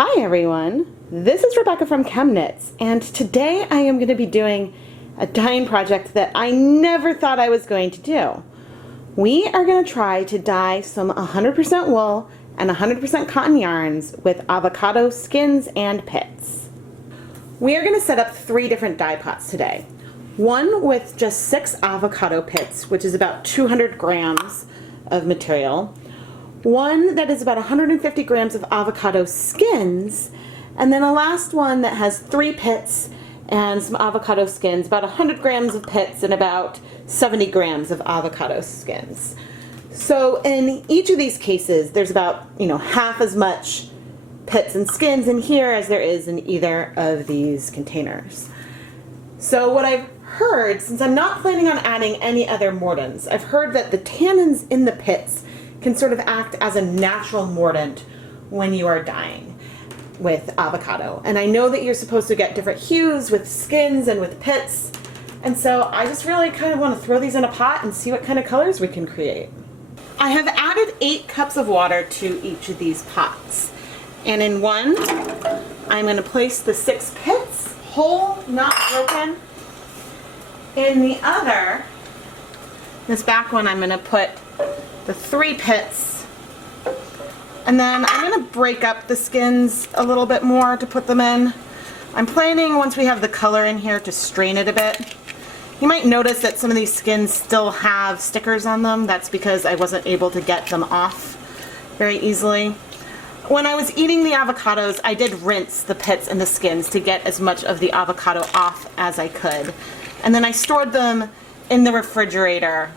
Hi everyone, this is Rebecca from ChemKnits, and today I am going to be doing a dyeing project that I never thought I was going to do. We are going to try to dye some 100% wool and 100% cotton yarns with avocado skins and pits. We are going to set up 3 different dye pots today. One with just 6 avocado pits, which is about 200 grams of material. One that is about 150 grams of avocado skins, and then a last one that has 3 pits and some avocado skins, about 100 grams of pits and about 70 grams of avocado skins. So in each of these cases, there's about, half as much pits and skins in here as there is in either of these containers. So what I've heard, since I'm not planning on adding any other mordants, I've heard that the tannins in the pits can sort of act as a natural mordant when you are dyeing with avocado. And I know that you're supposed to get different hues with skins and with pits, and so I just really kind of want to throw these in a pot and see what kind of colors we can create. I have added 8 cups of water to each of these pots, and in one I'm going to place the 6 pits, whole, not broken. In the other, this back one, I'm going to put the 3 pits, and then I'm going to break up the skins a little bit more to put them in. I'm planning, once we have the color in here, to strain it a bit. You might notice that some of these skins still have stickers on them. That's because I wasn't able to get them off very easily. When I was eating the avocados, I did rinse the pits and the skins to get as much of the avocado off as I could. And then I stored them in the refrigerator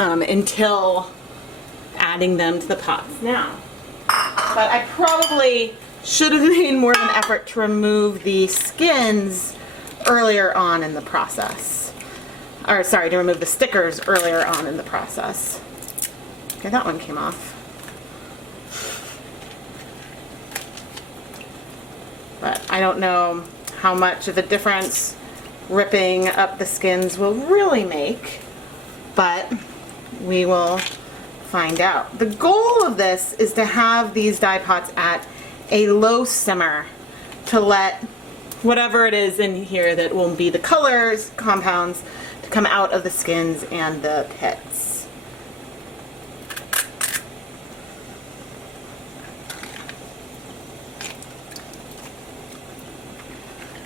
until adding them to the pots now. But I probably should have made more of an effort to remove the skins earlier on in the process. Or sorry, to remove the stickers earlier on in the process. Okay, that one came off. But I don't know how much of a difference ripping up the skins will really make, but we will find out. The goal of this is to have these dye pots at a low simmer to let whatever it is in here that will be the colors, compounds, to come out of the skins and the pits.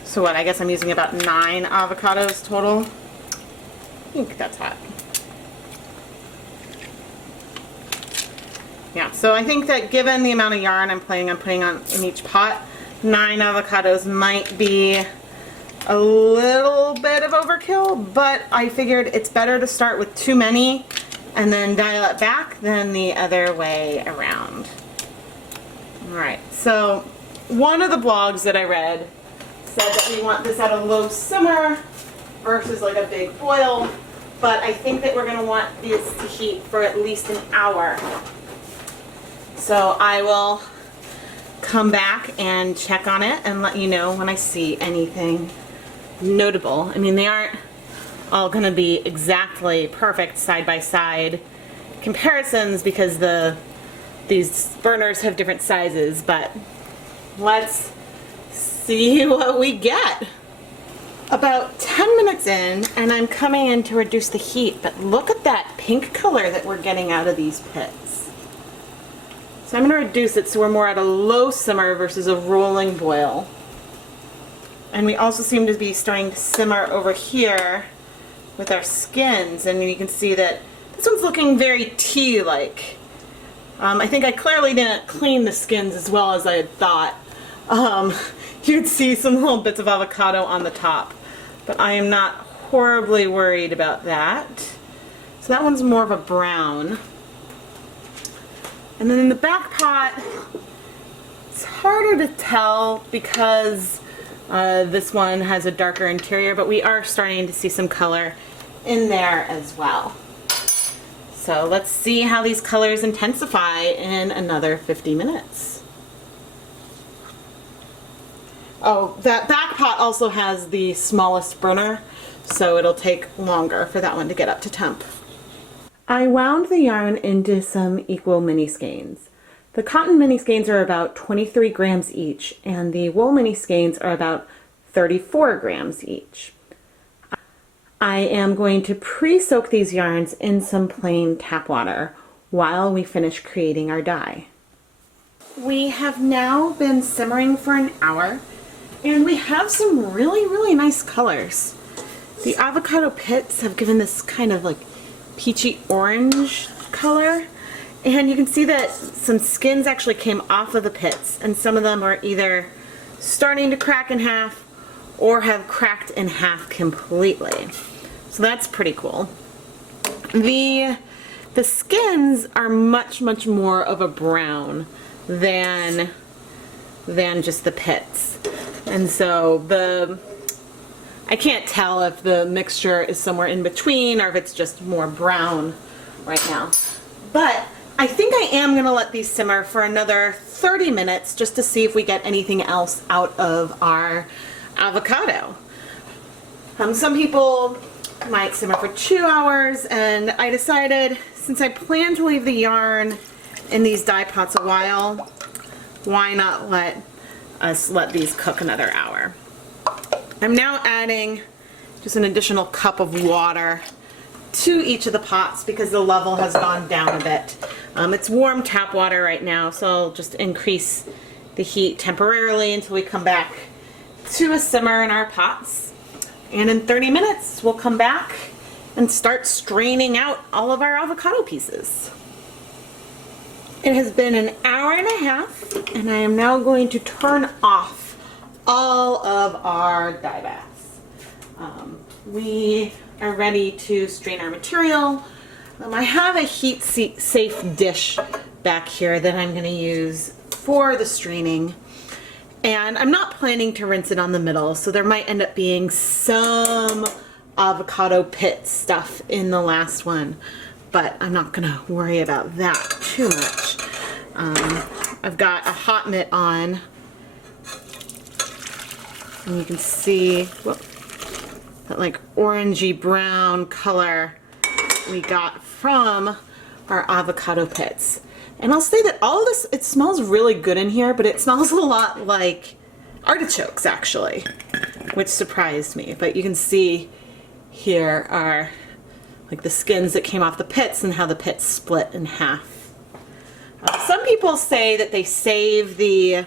So what, I guess I'm using about 9 avocados total. I think that's hot. Yeah, so I think that given the amount of yarn I'm planning on putting on in each pot, 9 avocados might be a little bit of overkill, but I figured it's better to start with too many and then dial it back than the other way around. Alright, so one of the blogs that I read said that we want this at a low simmer versus like a big boil, but I think that we're going to want this to heat for at least an hour. So I will come back and check on it and let you know when I see anything notable. I mean, they aren't all going to be exactly perfect side-by-side comparisons because these burners have different sizes, but let's see what we get. About 10 minutes in, and I'm coming in to reduce the heat, but look at that pink color that we're getting out of these pits. So I'm going to reduce it so we're more at a low simmer versus a rolling boil. And we also seem to be starting to simmer over here with our skins, and you can see that this one's looking very tea-like. I think I clearly didn't clean the skins as well as I had thought. You'd see some little bits of avocado on the top, but I am not horribly worried about that. So that one's more of a brown. And then in the back pot, it's harder to tell because this one has a darker interior, but we are starting to see some color in there as well. So let's see how these colors intensify in another 50 minutes. Oh, that back pot also has the smallest burner, so it'll take longer for that one to get up to temp. I wound the yarn into some equal miniskeins. The cotton miniskeins are about 23 grams each, and the wool miniskeins are about 34 grams each. I am going to pre-soak these yarns in some plain tap water while we finish creating our dye. We have now been simmering for an hour, and we have some really nice colors. The avocado pits have given this kind of like peachy orange color, and you can see that some skins actually came off of the pits, and some of them are either starting to crack in half or have cracked in half completely. So that's pretty cool. The skins are much more of a brown than just the pits. And so I can't tell if the mixture is somewhere in between or if it's just more brown right now. But I think I am going to let these simmer for another 30 minutes just to see if we get anything else out of our avocado. Some people might simmer for 2 hours, and I decided, since I plan to leave the yarn in these dye pots a while, why not let these cook another hour. I'm now adding just an additional cup of water to each of the pots because the level has gone down a bit. It's warm tap water right now, so I'll just increase the heat temporarily until we come back to a simmer in our pots. And in 30 minutes, we'll come back and start straining out all of our avocado pieces. It has been an hour and a half, and I am now going to turn off all of our dye baths. We are ready to strain our material. I have a heat safe dish back here that I'm going to use for the straining, and I'm not planning to rinse it on the middle, so there might end up being some avocado pit stuff in the last one, but I'm not going to worry about that too much. I've got a hot mitt on, and you can see that like orangey brown color we got from our avocado pits. And I'll say that all of this, it smells really good in here, but it smells a lot like artichokes actually, which surprised me. But you can see here are like the skins that came off the pits and how the pits split in half. Some people say that they save the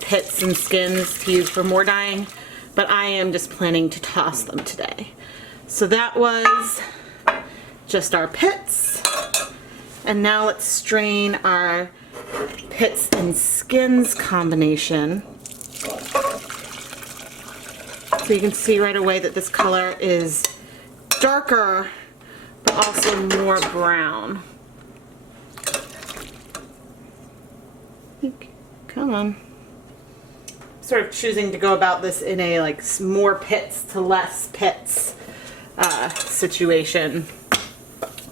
pits and skins to use for more dyeing, but I am just planning to toss them today. So that was just our pits, and now let's strain our pits and skins combination. So you can see right away that this color is darker but also more brown. Come on. Sort of choosing to go about this in a like more pits to less pits situation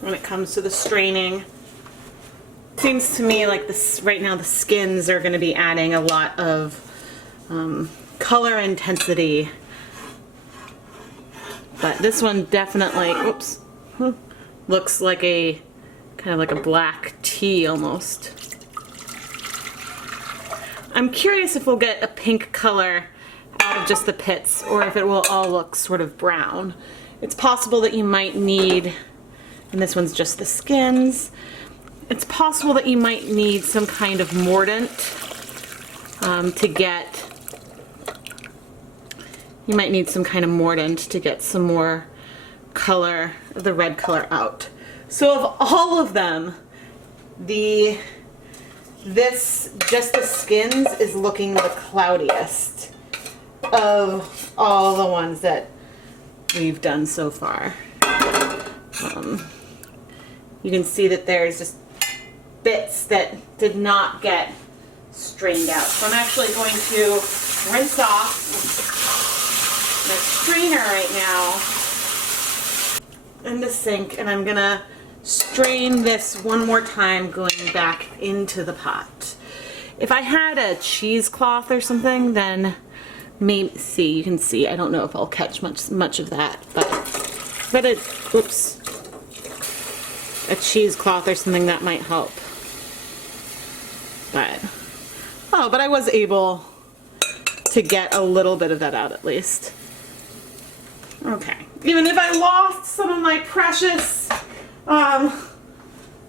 when it comes to the straining. Seems to me like this right now the skins are going to be adding a lot of color intensity, but this one definitely looks like a kind of like a black tea almost. I'm curious if we'll get a pink color out of just the pits or if it will all look sort of brown. It's possible that you might need, and this one's just the skins, it's possible that you might need some kind of mordant to get some more color, the red color out. So of all of them, just the skins is looking the cloudiest of all the ones that we've done so far. You can see that there's just bits that did not get strained out. So I'm actually going to rinse off the strainer right now in the sink, and I'm gonna strain this one more time going back into the pot. If I had a cheesecloth or something, then maybe, see, you can see, I don't know if I'll catch much of that, but a cheesecloth or something that might help. But I was able to get a little bit of that out at least. Okay, even if I lost some of my precious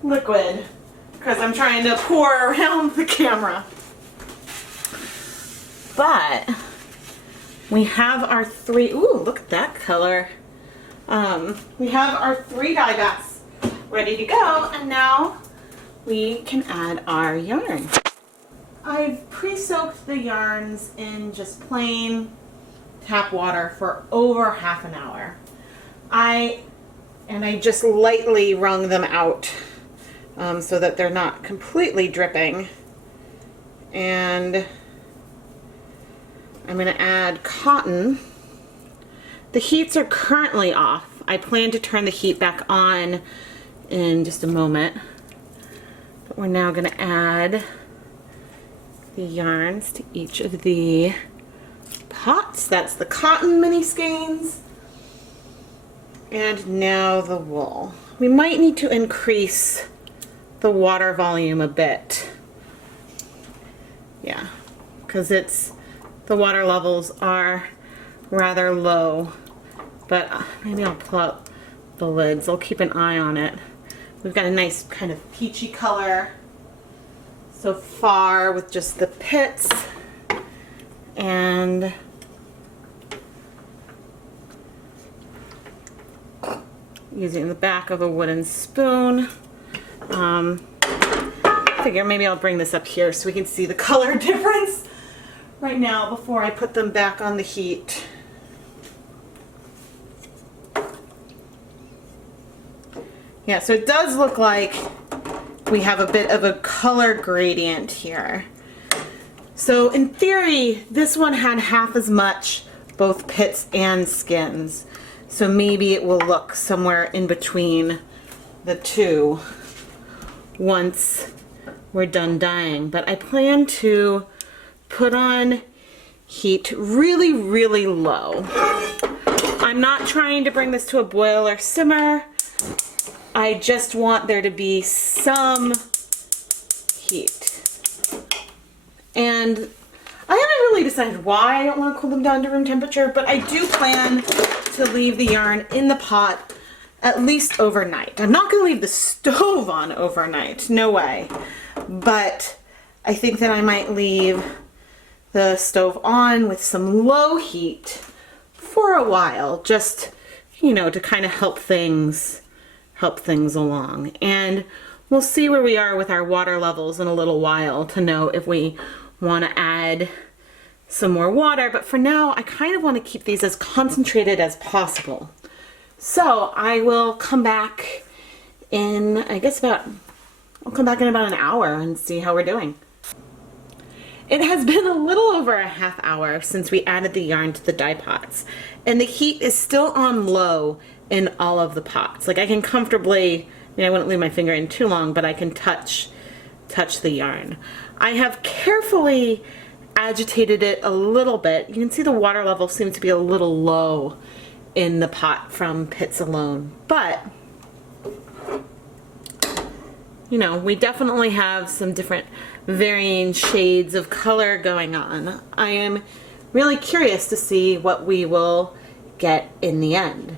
liquid, because I'm trying to pour around the camera. But we have our three, ooh, look at that color. We have our 3 dye baths ready to go, and now we can add our yarn. I've pre-soaked the yarns in just plain tap water for over half an hour. I just lightly wrung them out so that they're not completely dripping. And I'm going to add cotton. The heats are currently off. I plan to turn the heat back on in just a moment. But we're now going to add the yarns to each of the pots. That's the cotton miniskeins. And now the wool. We might need to increase the water volume a bit. Yeah, because the water levels are rather low. But maybe I'll pull out the lids. I'll keep an eye on it. We've got a nice kind of peachy color so far with just the pits, and using the back of a wooden spoon. I figure maybe I'll bring this up here so we can see the color difference right now before I put them back on the heat. Yeah, so it does look like we have a bit of a color gradient here. So in theory, this one had half as much both pits and skins. So maybe it will look somewhere in between the two once we're done dyeing. But I plan to put on heat really, really low. I'm not trying to bring this to a boil or simmer. I just want there to be some heat. And I haven't really decided why I don't want to cool them down to room temperature, but I do plan to leave the yarn in the pot at least overnight. I'm not going to leave the stove on overnight, no way. But I think that I might leave the stove on with some low heat for a while, just, you know, to kind of help things along. And we'll see where we are with our water levels in a little while to know if we want to add some more water. But for now, I kind of want to keep these as concentrated as possible. So I will come back in, I'll come back in about an hour and see how we're doing. It has been a little over a half hour since we added the yarn to the dye pots, and the heat is still on low in all of the pots. Like I can comfortably, I wouldn't leave my finger in too long, but I can touch the yarn. I have carefully agitated it a little bit. You can see the water level seems to be a little low in the pot from pits alone, but you know, we definitely have some different varying shades of color going on. I am really curious to see what we will get in the end.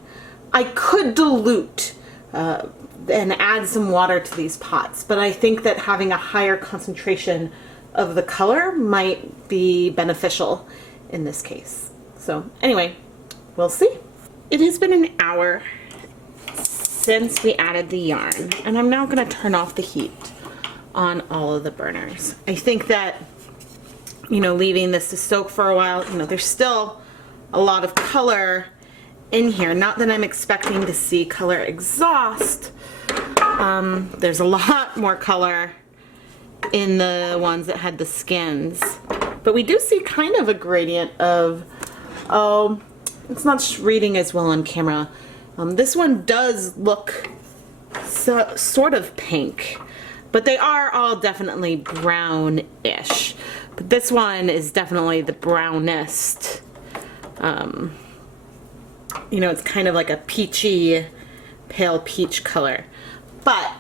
I could dilute and add some water to these pots, but I think that having a higher concentration of the color might be beneficial in this case. So anyway, we'll see. It has been an hour since we added the yarn, and I'm now going to turn off the heat on all of the burners. I think that, you know, leaving this to soak for a while, you know, there's still a lot of color in here. Not that I'm expecting to see color exhaust. There's a lot more color in the ones that had the skins, but we do see kind of a gradient of, oh, it's not reading as well on camera. This one does look sort of pink, but they are all definitely brownish. But this one is definitely the brownest. You know, it's kind of like a peachy, pale peach color. But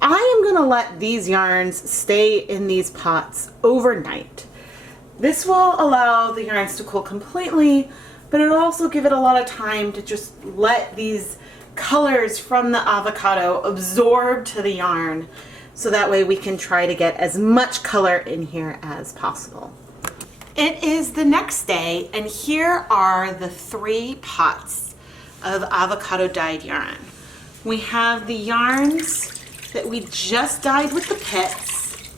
I am going to let these yarns stay in these pots overnight. This will allow the yarns to cool completely, but it'll also give it a lot of time to just let these colors from the avocado absorb to the yarn, so that way we can try to get as much color in here as possible. It is the next day, and here are the 3 pots of avocado dyed yarn. We have the yarns that we just dyed with the pits.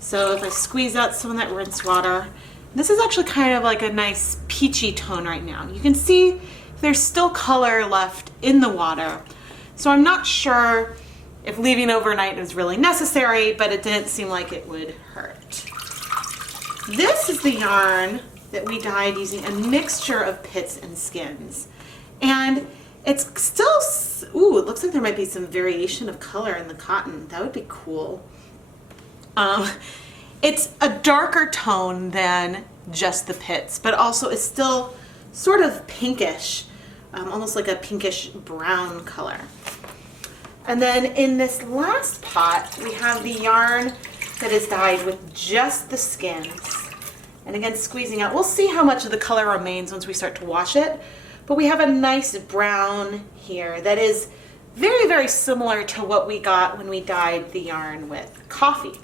So if I squeeze out some of that rinse water, this is actually kind of like a nice peachy tone right now. You can see there's still color left in the water. So I'm not sure if leaving overnight is really necessary, but it didn't seem like it would hurt. This is the yarn that we dyed using a mixture of pits and skins. And it's still, ooh, it looks like there might be some variation of color in the cotton. That would be cool. It's a darker tone than just the pits, but also it's still sort of pinkish, almost like a pinkish brown color. And then in this last pot, we have the yarn that is dyed with just the skins. And again, squeezing out, we'll see how much of the color remains once we start to wash it. But we have a nice brown here that is very, very similar to what we got when we dyed the yarn with coffee.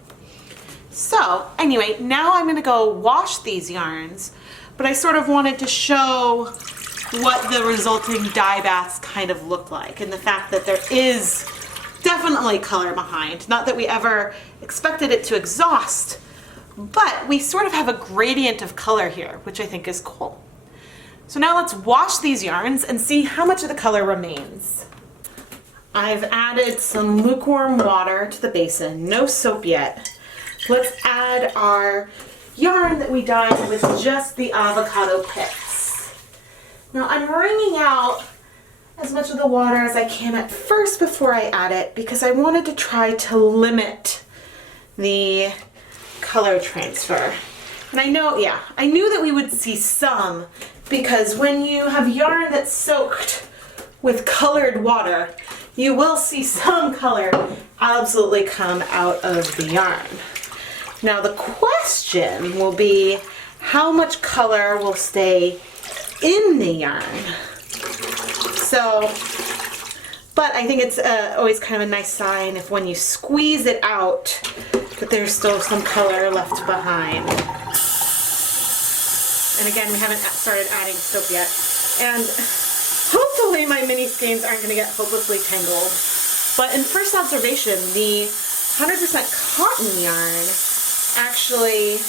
So anyway, now I'm gonna go wash these yarns, but I sort of wanted to show what the resulting dye baths kind of look like, and the fact that there is definitely color behind. Not that we ever expected it to exhaust, but we sort of have a gradient of color here, which I think is cool. So now let's wash these yarns and see how much of the color remains. I've added some lukewarm water to the basin, no soap yet. Let's add our yarn that we dyed with just the avocado pits. Now I'm wringing out as much of the water as I can at first before I add it, because I wanted to try to limit the color transfer. And I knew that we would see some, because when you have yarn that's soaked with colored water, you will see some color absolutely come out of the yarn. Now the question will be how much color will stay in the yarn. So, but I think it's always kind of a nice sign if when you squeeze it out that there's still some color left behind. And again, we haven't started adding soap yet. And hopefully my mini skeins aren't going to get hopelessly tangled. But in first observation, the 100% cotton yarn actually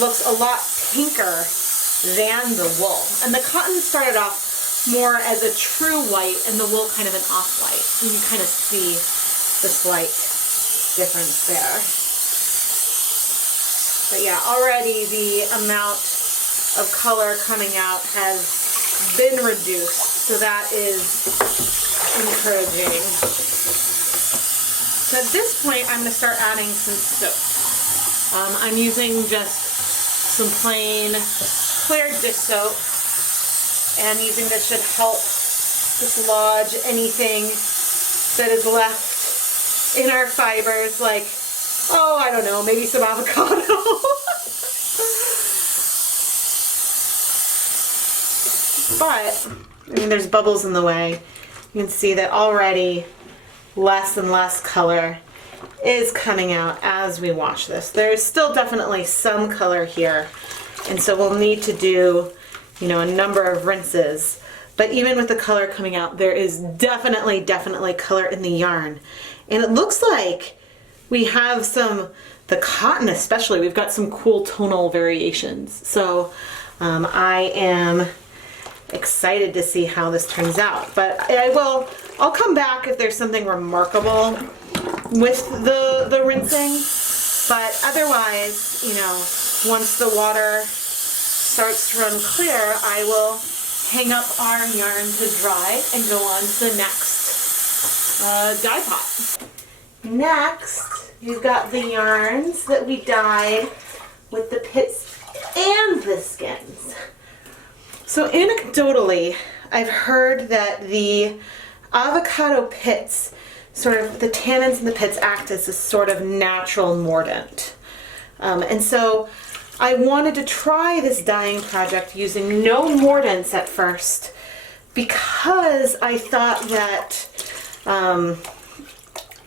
looks a lot pinker than the wool. And the cotton started off more as a true white and the wool kind of an off-white. And you kind of see the slight difference there. But yeah, already the amount of color coming out has been reduced, so that is encouraging. So at this point, I'm going to start adding some soap. I'm using just some plain clear dish soap, and using this should help dislodge anything that is left in our fibers, like, oh, I don't know, maybe some avocado. But, I mean, there's bubbles in the way. You can see that already less and less color is coming out as we wash this. There's still definitely some color here, and so we'll need to do, you know, a number of rinses. But even with the color coming out, there is definitely color in the yarn. And it looks like we have the cotton especially, we've got some cool tonal variations. So I am excited to see how this turns out. But I'll come back if there's something remarkable with the rinsing. But otherwise, you know, once the water starts to run clear, I will hang up our yarn to dry and go on to the next dye pot. Next, you've got the yarns that we dyed with the pits and the skins. So anecdotally, I've heard that the avocado pits sort of the tannins and the pits act as a sort of natural mordant. And so I wanted to try this dyeing project using no mordants at first because I thought that,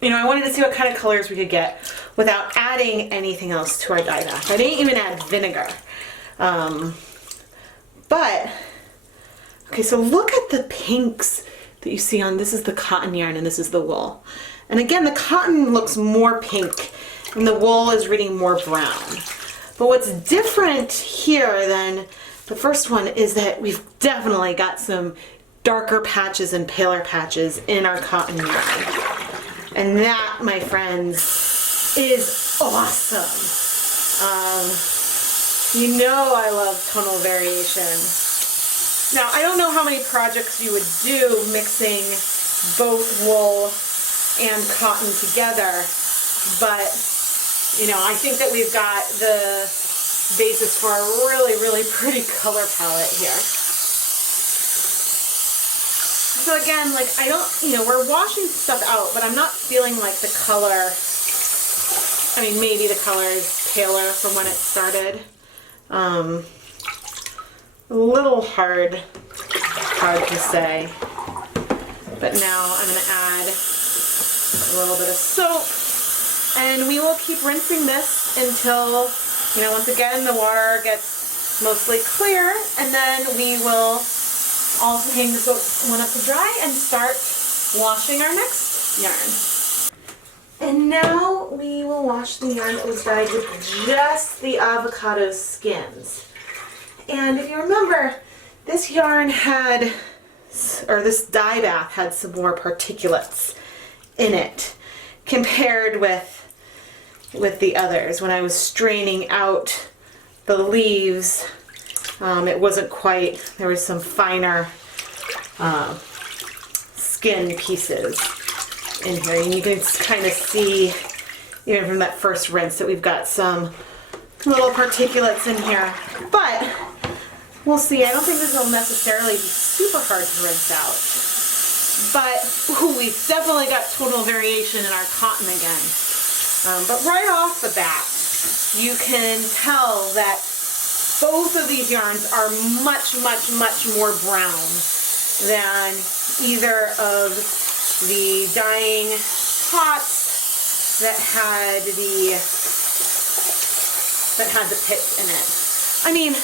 you know, I wanted to see what kind of colors we could get without adding anything else to our dye bath. I didn't even add vinegar. But, okay, so look at the pinks that you see on, this is the cotton yarn and this is the wool. And again, the cotton looks more pink and the wool is reading more brown. But what's different here than the first one is that we've definitely got some darker patches and paler patches in our cotton yarn. And that, my friends, is awesome. You know I love tonal variation. Now, I don't know how many projects you would do mixing both wool and cotton together, but, you know, I think that we've got the basis for a really, really pretty color palette here. So again, like, I don't, you know, we're washing stuff out, but I'm not feeling like the color, I mean, maybe the color is paler from when it started. A little hard to say. But now I'm going to add a little bit of soap, and we will keep rinsing this until, you know, once again the water gets mostly clear, and then we will also hang the soap one up to dry and start washing our next yarn. And now we will wash the yarn that was dyed with just the avocado skins. And if you remember, this yarn had, or this dye bath had some more particulates in it compared with the others. When I was straining out the leaves, it wasn't quite, there was some finer skin pieces in here. And you can kind of see, even from that first rinse, that we've got some little particulates in here. But we'll see. I don't think this will necessarily be super hard to rinse out. But ooh, we've definitely got tonal variation in our cotton again. But right off the bat, you can tell that both of these yarns are much, much, much more brown than either of the dyeing pots that had the pits in it. I mean,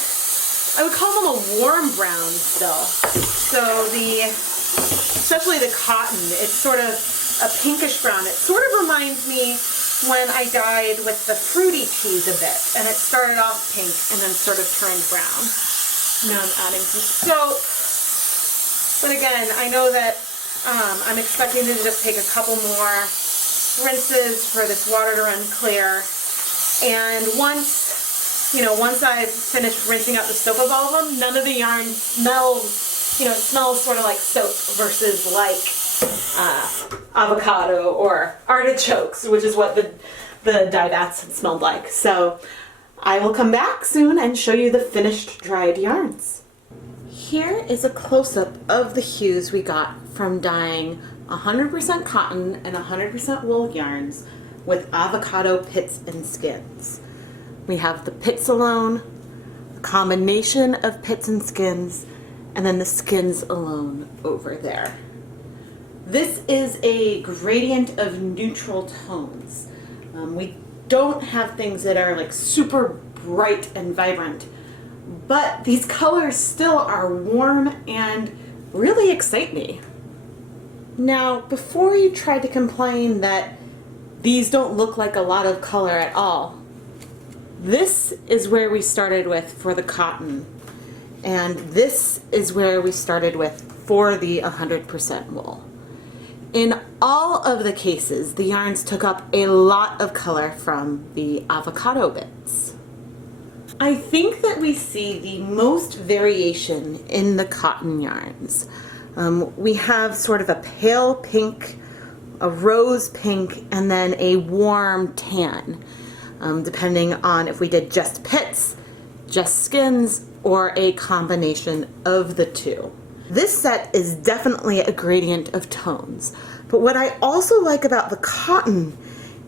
I would call them a warm brown still. So especially the cotton, it's sort of a pinkish brown. It sort of reminds me when I dyed with the fruity teas a bit, and it started off pink and then sort of turned brown. Now I'm adding some soap. But again, I know that I'm expecting to just take a couple more rinses for this water to run clear. And once I've finished rinsing out the soap of all of them, none of the yarn smells, it smells sort of like soap versus like avocado or artichokes, which is what the dye baths smelled like. So I will come back soon and show you the finished dried yarns. Here is a close-up of the hues we got from dyeing 100% cotton and 100% wool yarns with avocado pits and skins. We have the pits alone, a combination of pits and skins, and then the skins alone over there. This is a gradient of neutral tones. We don't have things that are like super bright and vibrant, but these colors still are warm and really excite me. Now, before you try to complain that these don't look like a lot of color at all, this is where we started with for the cotton, and this is where we started with for the 100% wool. In all of the cases, the yarns took up a lot of color from the avocado bits. I think that we see the most variation in the cotton yarns. We have sort of a pale pink, a rose pink, and then a warm tan, depending on if we did just pits, just skins, or a combination of the two. This set is definitely a gradient of tones, but what I also like about the cotton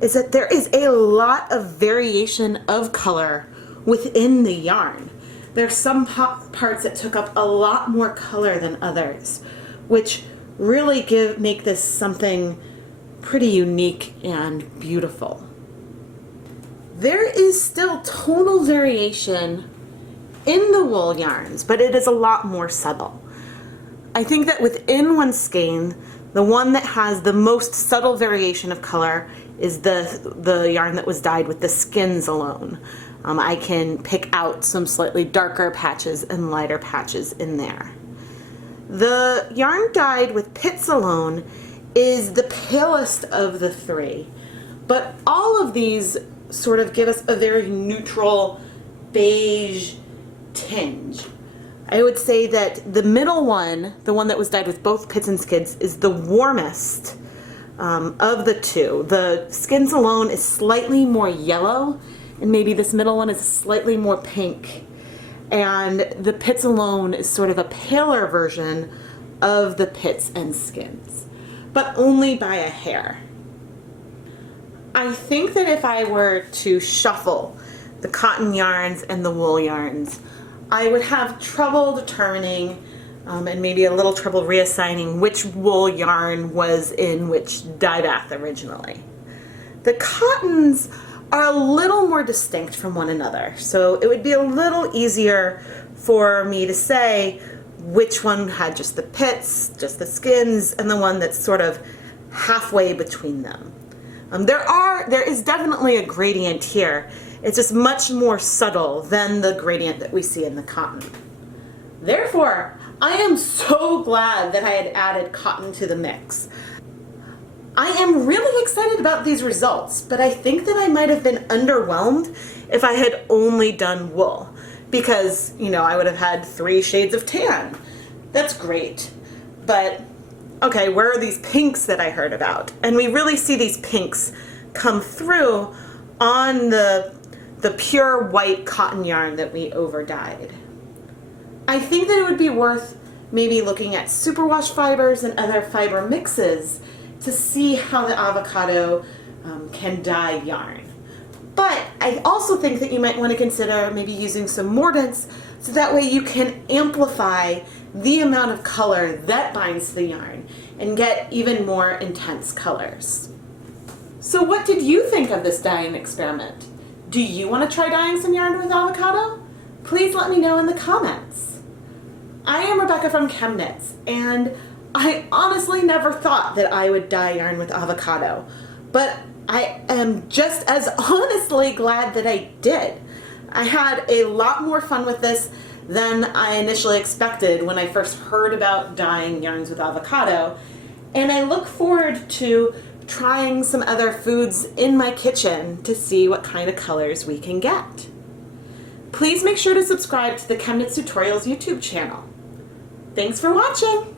is that there is a lot of variation of color within the yarn. There's some parts that took up a lot more color than others, which really make this something pretty unique and beautiful. There is still tonal variation in the wool yarns, but it is a lot more subtle. I think that within one skein, the one that has the most subtle variation of color is the yarn that was dyed with the skins alone. I can pick out some slightly darker patches and lighter patches in there. The yarn dyed with pits alone is the palest of the three, but all of these sort of give us a very neutral beige tinge. I would say that the middle one, the one that was dyed with both pits and skins, is the warmest of the two. The skins alone is slightly more yellow, and maybe this middle one is slightly more pink. And the pits alone is sort of a paler version of the pits and skins, but only by a hair. I think that if I were to shuffle the cotton yarns and the wool yarns, I would have trouble determining and maybe a little trouble reassigning which wool yarn was in which dye bath originally. The cottons are a little more distinct from one another, so it would be a little easier for me to say which one had just the pits, just the skins, and the one that's sort of halfway between them. There is definitely a gradient here. It's just much more subtle than the gradient that we see in the cotton. Therefore, I am so glad that I had added cotton to the mix. I am really excited about these results, but I think that I might have been underwhelmed if I had only done wool, because, you know, I would have had 3 shades of tan. That's great, but okay, where are these pinks that I heard about? And we really see these pinks come through on the pure white cotton yarn that we over dyed. I think that it would be worth maybe looking at superwash fibers and other fiber mixes to see how the avocado can dye yarn. But I also think that you might want to consider maybe using some mordants, so that way you can amplify the amount of color that binds to the yarn and get even more intense colors. So what did you think of this dyeing experiment? Do you want to try dyeing some yarn with avocado? Please let me know in the comments. I am Rebecca from ChemKnits, and I honestly never thought that I would dye yarn with avocado, but I am just as honestly glad that I did. I had a lot more fun with this than I initially expected when I first heard about dyeing yarns with avocado, and I look forward to trying some other foods in my kitchen to see what kind of colors we can get. Please make sure to subscribe to the ChemKnits Tutorials YouTube channel. Thanks for watching!